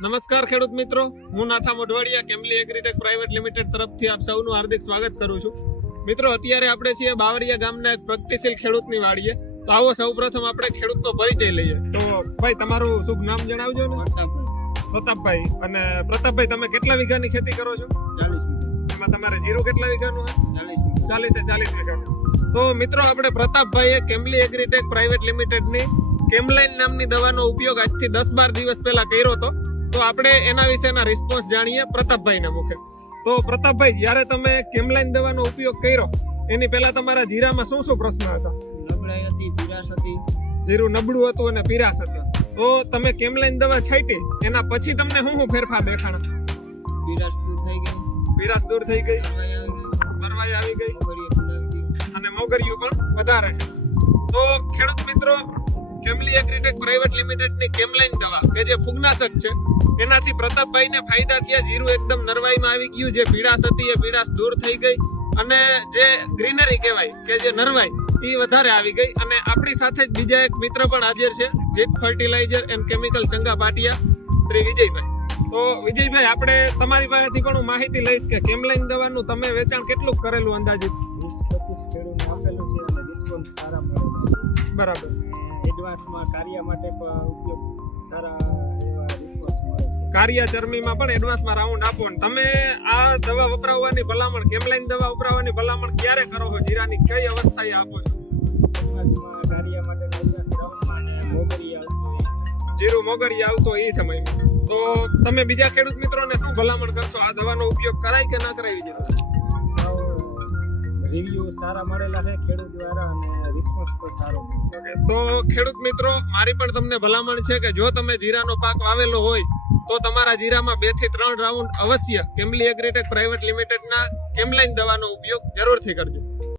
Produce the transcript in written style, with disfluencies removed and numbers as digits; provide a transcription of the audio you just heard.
નમસ્કાર ખેડૂત મિત્રો, હું નાથા મોઢવાડિયા કેમલી એગ્રીટેક પ્રાઇવેટ લિમિટેડ તરફથી આપ સૌનું હાર્દિક સ્વાગત કરું છું. મિત્રો, અત્યારે આપણે છીએ બાવરિયા ગામના એક પ્રગતિશીલ ખેડૂતની વાડીએ. તો આવો સૌપ્રથમ આપણે ખેડૂતનો પરિચય લઈએ. તો ભાઈ, તમારું શુભ નામ જણાવજો ને. પ્રતાપભાઈ. અને પ્રતાપભાઈ, તમે કેટલા વીઘાની ખેતી કરો છો? 40 એમાં તમારે જીરું કેટલા વીઘાનું છે? 40 વીઘાનું. તો મિત્રો, આપણે પ્રતાપભાઈએ કેમલી એગ્રીટેક પ્રાઇવેટ લિમિટેડની કેમલાઈન નામની દવાનો ઉપયોગ આજથી 10-12 દિવસ પહેલા કર્યો હતો. તો આપણે એના વિશેના રિસ્પોન્સ જાણીએ પ્રતાપભાઈના મુખે. તો પ્રતાપભાઈ, જ્યારે તમે કેમલાઈન દવાનો ઉપયોગ કર્યો એની પહેલા તમારા જીરામાં શું શું પ્રશ્ન હતા? નબળાઈ હતી, પીરાશ હતી. જીરું નબળું હતું અને પીરાશ હતી. તો તમે કેમલાઈન દવા છાંટી એના પછી તમને શું ફેરફાર દેખાણા? પીરાશ દૂર થઈ ગઈ, પીરાશ દૂર થઈ ગઈ, નરવાઈ આવી ગઈ, મરવાઈ આવી ગઈ અને મોગરિયું પણ વધારે છે. તો ખેડૂત મિત્રો, કેમલી એગ્રીટેક પ્રાઇવેટ લિમિટેડની કેમલાઈન દવા કે જે ફૂગનાશક છે, એનાથી પ્રતાપભાઈને ફાયદા થયા. જીરું એકદમ નરવાઈમાં આવી ગયું, જે પીડાશ હતી એ પીડાશ દૂર થઈ ગઈ અને જે ગ્રીનરી કહેવાય કે જે નરવાઈ એ વધારે આવી ગઈ. અને આપણી સાથે જ બીજા એક મિત્ર પણ હાજર છે, જીત ફર્ટિલાઇઝર એન્ડ કેમિકલ ચંગા પાટિયા, શ્રી વિજયભાઈ. તો વિજયભાઈ, આપણે તમારી પાસેથી પણ હું માહિતી લઈશ કે કેમલાઈન દવાનું તમે વેચાણ કેટલું કરેલું અંદાજિત? 20-25 ખેડૂતને આપેલું છે અને રિસ્પોન્સ સારા મળેલા છે. બરાબર. એડવાન્સમાં કાર્ય માટે પણ ઉપયોગ સારા એવા રિસ્પોન્સ મળે છે. કાર્ય ચરમીમાં પણ એડવાન્સમાં રાઉન્ડ આપો. ને તમે આ દવા વપરાવવાની ભલામણ, કેમલાઈન દવા વપરાવવાની ભલામણ ક્યારે કરો છો? જીરાની કઈ અવસ્થાએ આપો છો? એડવાન્સમાં કાર્ય માટે એડવાન્સ રાઉન્ડમાં અને મોગરી આવતો હોય. જીરું મોગરી આવતો એ સમયમાં. તો તમે બીજા ખેડૂત મિત્રોને શું ભલામણ કરશો? આ દવાનો ઉપયોગ કરાય કે ના કરાવી જોઈએ? સૌ રિવ્યુ સારા મળેલા છે ખેડૂત દ્વારા અને રિસ્પોન્સ પણ સારો. તો ખેડૂત મિત્રો, મારી પણ તમને ભલામણ છે કે જો તમે જીરાનો પાક વાવેલો હોય તો તમારા જીરામાં 2 થી 3 રાઉન્ડ અવશ્ય કેમલી એગ્રીટેક પ્રાઇવેટ લિમિટેડના કેમલાઈન દવાનો ઉપયોગ જરૂરથી કરજો.